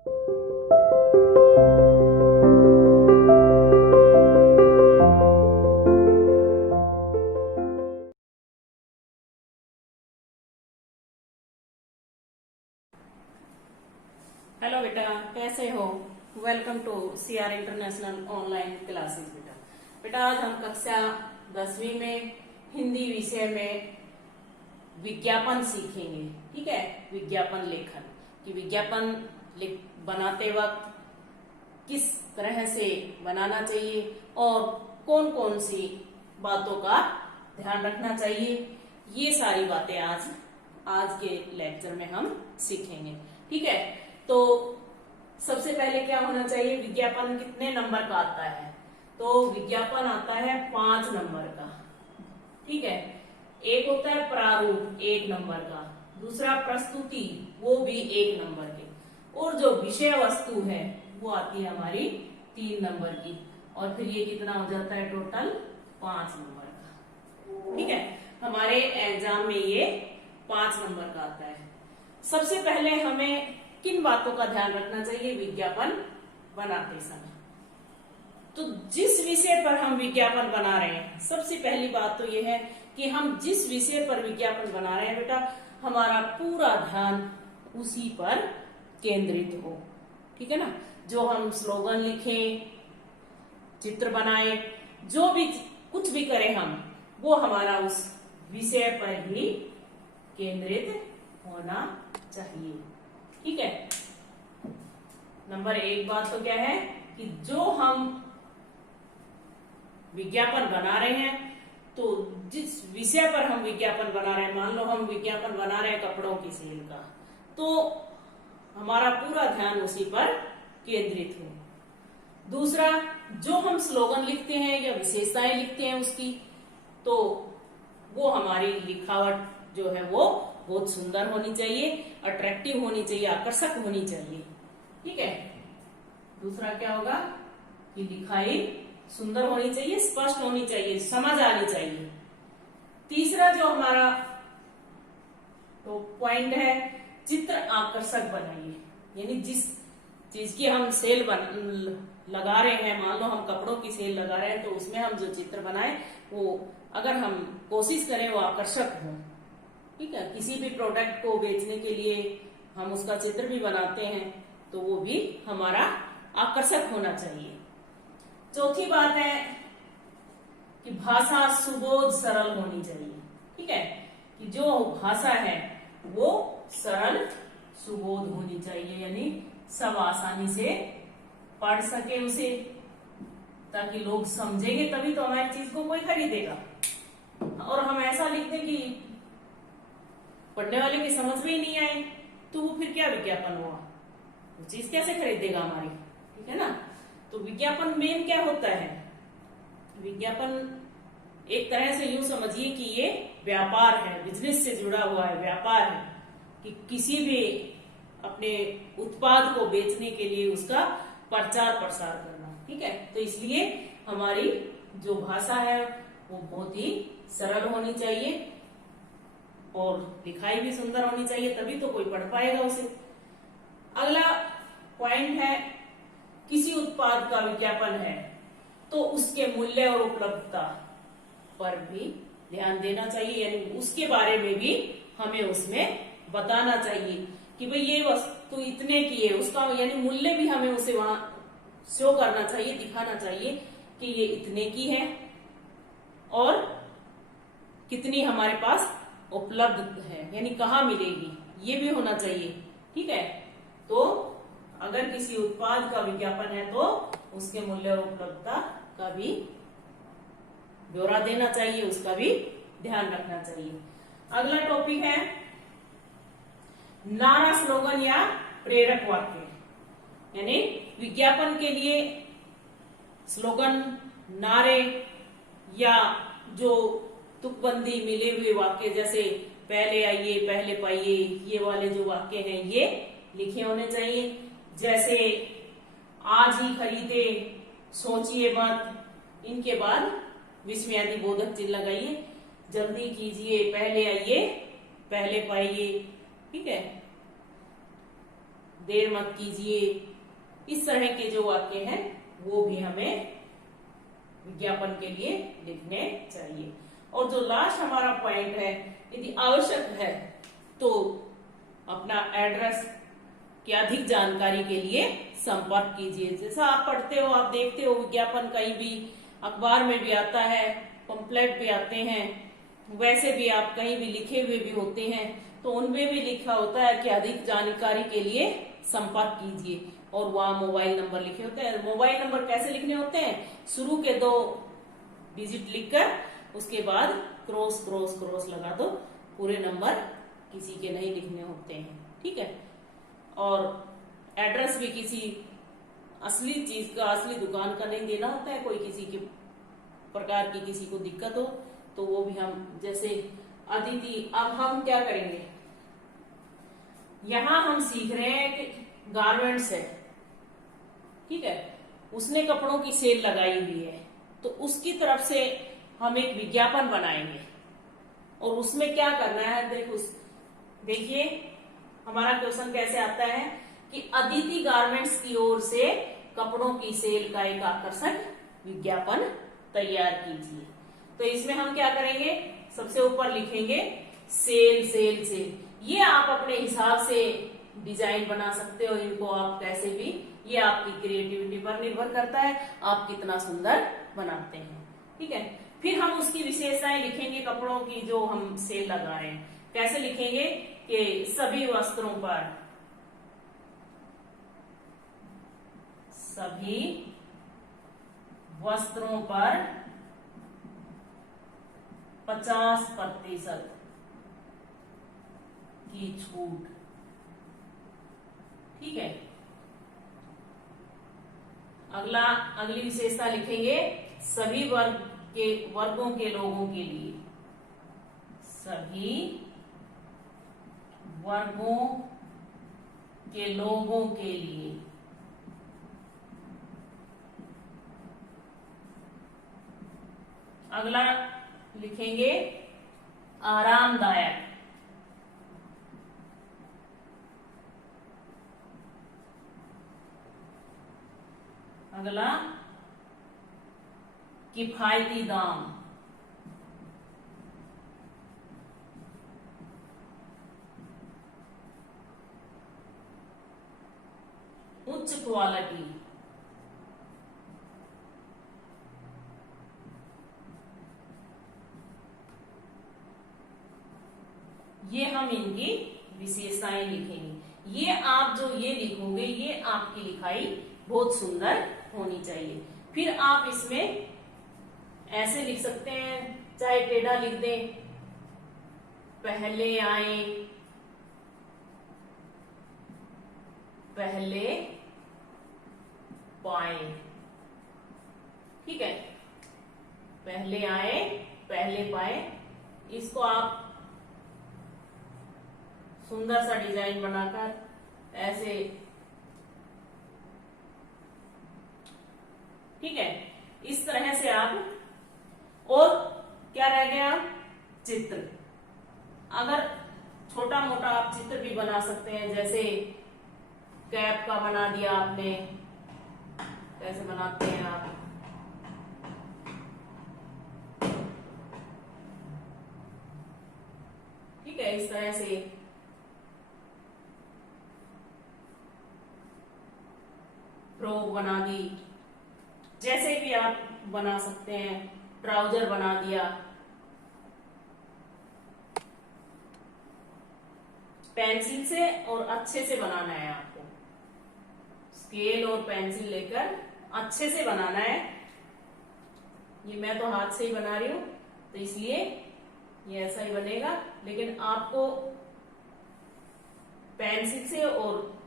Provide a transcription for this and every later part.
Hello बेटा, कैसे हो? Welcome to CR international online classes. बेटा आज हम कक्षा 10वीं में हिंदी विषय में विज्ञापन सीखेंगे। ठीक है, विज्ञापन लेखन कि विज्ञापन बनाते वक्त किस तरह से बनाना चाहिए और कौन कौन सी बातों का ध्यान रखना चाहिए, ये सारी बातें आज के लेक्चर में हम सीखेंगे। ठीक है, तो सबसे पहले क्या होना चाहिए, विज्ञापन कितने नंबर का आता है? तो विज्ञापन आता है 5 नंबर का। ठीक है, एक होता है प्रारूप 1 नंबर का, दूसरा प्रस्तुति वो भी 1 नंबर के, और जो विषय वस्तु है वो आती है हमारी 3 नंबर की, और फिर ये कितना हो जाता है टोटल 5 नंबर का। ठीक है, हमारे एग्जाम में ये 5 नंबर का आता है। सबसे पहले हमें किन बातों का ध्यान रखना चाहिए विज्ञापन बनाते समय? तो जिस विषय पर हम विज्ञापन बना रहे हैं, सबसे पहली बात तो यह है कि हम जिस विषय पर विज्ञापन बना रहे हैं बेटा, हमारा पूरा ध्यान उसी पर केंद्रित हो। ठीक है ना, जो हम स्लोगन लिखें, चित्र बनाएं, जो भी कुछ भी करें हम, वो हमारा उस विषय पर ही केंद्रित होना चाहिए। ठीक है, नंबर 1 बात तो क्या है कि जो हम विज्ञापन बना रहे हैं, तो जिस विषय पर हम विज्ञापन बना रहे हैं, मान लो हम विज्ञापन बना रहे हैं कपड़ों की सेल का, तो हमारा पूरा ध्यान उसी पर केंद्रित हो। दूसरा, जो हम स्लोगन लिखते हैं या विशेषताएं लिखते हैं उसकी, तो वो हमारी लिखावट जो है वो बहुत सुंदर होनी चाहिए, अट्रैक्टिव होनी चाहिए, आकर्षक होनी चाहिए। ठीक है, दूसरा क्या होगा कि लिखाई सुंदर होनी चाहिए, स्पष्ट होनी चाहिए, समझ आनी चाहिए। तीसरा जो हमारा तो पॉइंट है, चित्र आकर्षक बनाइए, यानी जिस चीज की हम सेल लगा रहे हैं, मान लो हम कपड़ों की सेल लगा रहे हैं, तो उसमें हम जो चित्र बनाए वो अगर हम कोशिश करें वो आकर्षक हो। ठीक है, किसी भी प्रोडक्ट को बेचने के लिए हम उसका चित्र भी बनाते हैं, तो वो भी हमारा आकर्षक होना चाहिए। चौथी बात है कि भाषा सुबोध सरल होनी चाहिए। ठीक है, कि जो भाषा है वो सरल सुबोध होनी चाहिए, यानी सब आसानी से पढ़ सके उसे, ताकि लोग समझेंगे तभी तो हमारी चीज को कोई खरीदेगा। और हम ऐसा लिख दें कि पढ़ने वाले की समझ में ही नहीं आए, तो वो फिर क्या विज्ञापन हुआ, वो चीज कैसे खरीदेगा हमारी? ठीक है ना, तो विज्ञापन मेन क्या होता है? विज्ञापन एक तरह से यूं समझिए कि ये व्यापार है, बिजनेस से जुड़ा हुआ है, व्यापार है, कि किसी भी अपने उत्पाद को बेचने के लिए उसका प्रचार प्रसार करना। ठीक है, तो इसलिए हमारी जो भाषा है वो बहुत ही सरल होनी चाहिए और लिखाई भी सुंदर होनी चाहिए, तभी तो कोई पढ़ पाएगा उसे। अगला पॉइंट है, किसी उत्पाद का विज्ञापन है तो उसके मूल्य और उपलब्धता पर भी ध्यान देना चाहिए, यानी उसके बारे में भी हमें उसमें बताना चाहिए कि भाई ये वस्तु इतने की है, उसका यानी मूल्य भी हमें उसे वहां शो करना चाहिए, दिखाना चाहिए कि ये इतने की है और कितनी हमारे पास उपलब्ध है, यानी कहाँ मिलेगी, ये भी होना चाहिए। ठीक है, तो अगर किसी उत्पाद का विज्ञापन है तो उसके मूल्य और उपलब्धता का भी ब्यौरा देना चाहिए, उसका भी ध्यान रखना चाहिए। अगला टॉपिक है नारा, स्लोगन या प्रेरक वाक्य, यानी विज्ञापन के लिए स्लोगन, नारे या जो तुकबंदी मिले हुए वाक्य, जैसे पहले आइए पहले पाइए, ये वाले जो वाक्य हैं ये लिखे होने चाहिए। जैसे आज ही खरीदे, सोचिए मत, इनके बाद विस्मयादि बोधक चिन्ह लगाइए, जल्दी कीजिए, पहले आइए पहले पाइए। ठीक है, देर मत कीजिए, इस तरह के जो वाक्य हैं वो भी हमें विज्ञापन के लिए लिखने चाहिए। और जो लास्ट हमारा पॉइंट है, यदि आवश्यक है तो अपना एड्रेस की अधिक जानकारी के लिए संपर्क कीजिए। जैसा आप पढ़ते हो, आप देखते हो विज्ञापन कहीं भी अखबार में भी आता है, पंपलेट भी आते हैं, वैसे भी आप कहीं भी लिखे हुए भी होते हैं, तो उनमें भी लिखा होता है कि अधिक जानकारी के लिए संपर्क कीजिए, और वहां मोबाइल नंबर लिखे होते हैं। मोबाइल नंबर कैसे लिखने होते हैं? शुरू के 2 डिजिट लिखकर उसके बाद क्रॉस क्रॉस क्रॉस लगा दो, पूरे नंबर किसी के नहीं लिखने होते हैं, ठीक है। और एड्रेस भी किसी असली चीज का, असली दुकान का नहीं देना होता है। कोई किसी के प्रकार की किसी को दिक्कत हो तो वो भी हम, जैसे अदिति, अब हम क्या करेंगे, यहां हम सीख रहे हैं कि गारमेंट्स है, ठीक है, उसने कपड़ों की सेल लगाई हुई है, तो उसकी तरफ से हम एक विज्ञापन बनाएंगे। और उसमें क्या करना है, देखिए हमारा क्वेश्चन कैसे आता है कि अदिति गारमेंट्स की ओर से कपड़ों की सेल का एक आकर्षक विज्ञापन तैयार कीजिए। तो इसमें हम क्या करेंगे, सबसे ऊपर लिखेंगे सेल सेल सेल। ये आप अपने हिसाब से डिजाइन बना सकते हो, इनको आप कैसे भी, ये आपकी क्रिएटिविटी पर निर्भर करता है, आप कितना सुंदर बनाते हैं, ठीक है। फिर हम उसकी विशेषताएं लिखेंगे कपड़ों की जो हम सेल लगा रहे हैं। कैसे लिखेंगे कि सभी वस्त्रों पर 50% की छूट, ठीक है। अगली विशेषता लिखेंगे सभी वर्गों के लोगों के लिए, सभी वर्गों के लोगों के लिए। अगला लिखेंगे आरामदायक, अगला किफायती दाम, उच्च क्वालिटी, ये हम इनकी विशेषताएं लिखेंगे। ये आप जो ये लिखोगे, ये आपकी लिखाई बहुत सुंदर होनी चाहिए। फिर आप इसमें ऐसे लिख सकते हैं, चाहे टेढ़ा लिख दें, पहले आए पहले पाए, ठीक है, पहले आए पहले पाए। इसको आप सुंदर सा डिजाइन बनाकर ऐसे, ठीक है, इस तरह से आप, और क्या रह गया, चित्र। अगर छोटा मोटा आप चित्र भी बना सकते हैं, जैसे कैप का बना दिया आपने, कैसे बनाते हैं आप, ठीक है, इस तरह से फ्रॉक बना दी, जैसे भी आप बना सकते हैं, ट्राउजर बना दिया। पेंसिल से और अच्छे से बनाना है आपको, स्केल और पेंसिल लेकर अच्छे से बनाना है। ये मैं तो हाथ से ही बना रही हूं, तो इसलिए ये ऐसा ही बनेगा, लेकिन आपको पेंसिल से और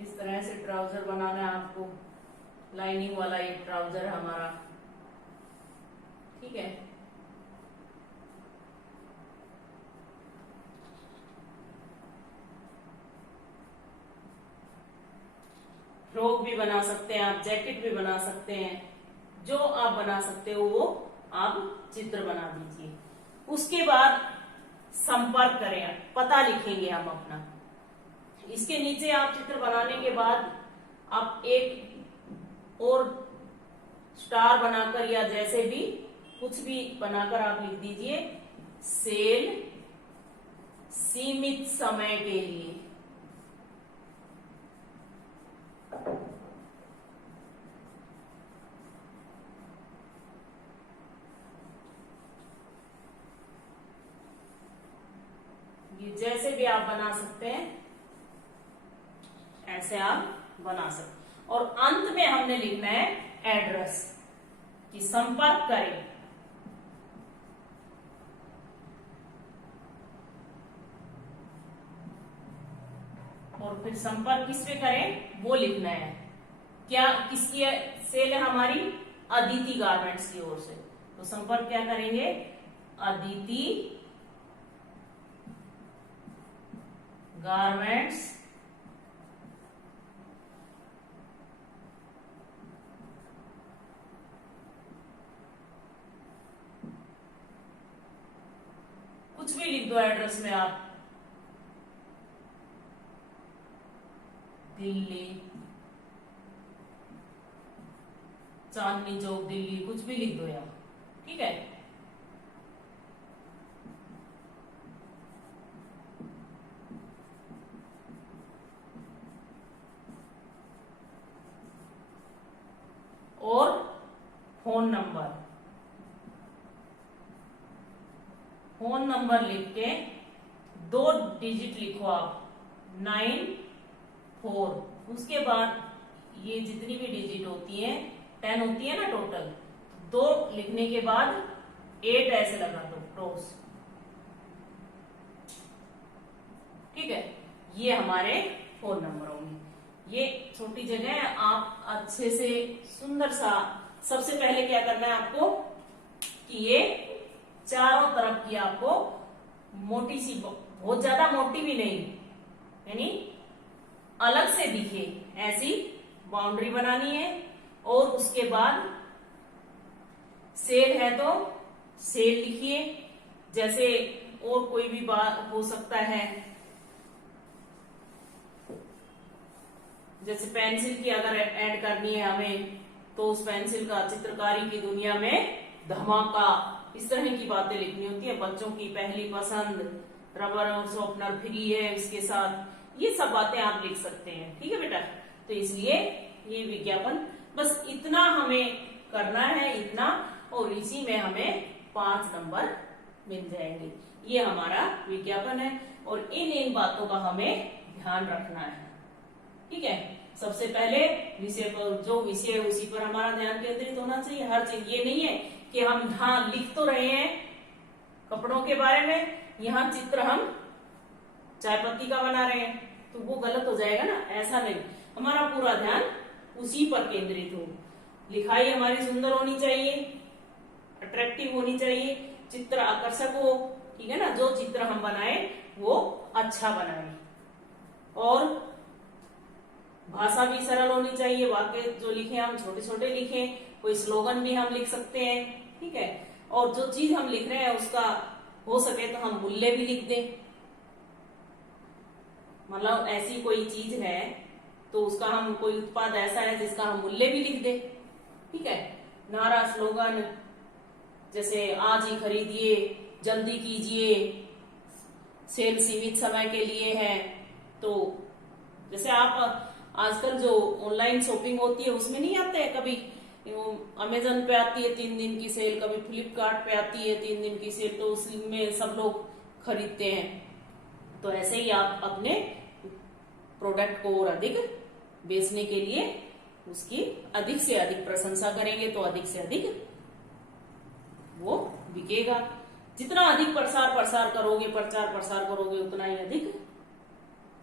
इस तरह से ट्राउजर बनाना है आपको, लाइनिंग वाला एक ट्राउजर हमारा, ठीक है। फ्रॉक भी बना सकते हैं आप, जैकेट भी बना सकते हैं, जो आप बना सकते हो वो आप चित्र बना दीजिए। उसके बाद संपर्क करें, पता लिखेंगे हम अपना। इसके नीचे आप चित्र बनाने के बाद आप एक और स्टार बनाकर या जैसे भी कुछ भी बनाकर आप लिख दीजिए, सेल सीमित समय के लिए। ये जैसे भी आप बना सकते हैं, ऐसे आप बना सकते। और अंत में हमने लिखना है एड्रेस, कि संपर्क करें। और फिर संपर्क किस पे करें वो लिखना है। क्या किसकी सेल है हमारी? अदिति गारमेंट्स की ओर से। तो संपर्क क्या करेंगे? अदिति गारमेंट्स कुछ भी लिख दो एड्रेस में आप, दिल्ली, चांदनी चौक दिल्ली, कुछ भी लिख दो यहाँ, ठीक है। और फोन नंबर लिख के 2 डिजिट लिखो आप, 94। उसके बाद ये जितनी भी डिजिट होती है 10 होती है ना टोटल, 2 लिखने के बाद 8 ऐसे लगा दो क्रॉस, ठीक है। ये हमारे फोन नंबर होंगे। ये छोटी जगह है, आप अच्छे से सुंदर सा, सबसे पहले क्या करना है आपको कि ये चारों तरफ की आपको मोटी सी, बहुत ज्यादा मोटी भी नहीं, यानी अलग से दिखे ऐसी बाउंड्री बनानी है। और उसके बाद सेल है तो सेल लिखिए, जैसे और कोई भी बात हो सकता है, जैसे पेंसिल की अगर ऐड करनी है हमें तो उस पेंसिल का चित्रकारी की दुनिया में धमाका, इस तरह की बातें लिखनी होती है। बच्चों की पहली पसंद, रबर और शॉर्पनर फ्री है इसके साथ, ये सब बातें आप लिख सकते हैं, ठीक है बेटा। तो इसलिए ये विज्ञापन बस इतना हमें करना है, इतना, और इसी में हमें 5 नंबर मिल जाएंगे। ये हमारा विज्ञापन है और इन बातों का हमें ध्यान रखना है, ठीक है। सबसे पहले विषय पर, जो विषय है उसी पर हमारा ध्यान केंद्रित होना चाहिए। हर चीज ये नहीं है कि हम हाँ लिख तो रहे हैं कपड़ों के बारे में, यहाँ चित्र हम चाय पत्ती का बना रहे हैं तो वो गलत हो जाएगा ना, ऐसा नहीं। हमारा पूरा ध्यान उसी पर केंद्रित हो। लिखाई हमारी सुंदर होनी चाहिए, अट्रैक्टिव होनी चाहिए, चित्र आकर्षक हो, ठीक है ना। जो चित्र हम बनाए वो अच्छा बनाए, और भाषा भी सरल होनी चाहिए। वाक्य जो लिखे हम छोटे छोटे लिखें, कोई स्लोगन भी हम लिख सकते हैं, ठीक है। और जो चीज हम लिख रहे हैं उसका हो सके तो हम मूल्य भी लिख दें, मतलब ऐसी कोई चीज है तो उसका हम, कोई उत्पाद ऐसा है जिसका हम मूल्य भी लिख दें, ठीक है। नारा, स्लोगन, जैसे आज ही खरीदिए, जल्दी कीजिए, सेल सीमित समय के लिए है। तो जैसे आप आजकल जो ऑनलाइन शॉपिंग होती है उसमें नहीं आते हैं, कभी अमेजन पे आती है 3 दिन की सेल, कभी फ्लिपकार्ट पे आती है 3 दिन की सेल, तो उसमें सब लोग खरीदते हैं। तो ऐसे ही आप अपने प्रोडक्ट को और अधिक बेचने के लिए उसकी अधिक से अधिक प्रशंसा करेंगे तो अधिक से अधिक वो बिकेगा। जितना अधिक प्रचार करोगे उतना ही अधिक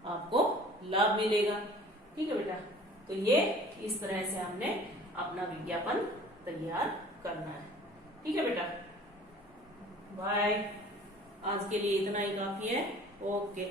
आपको लाभ मिलेगा, ठीक है बेटा। तो ये इस तरह से हमने अपना विज्ञापन तैयार करना है, ठीक है बेटा। बाय, आज के लिए इतना ही काफी है। ओके।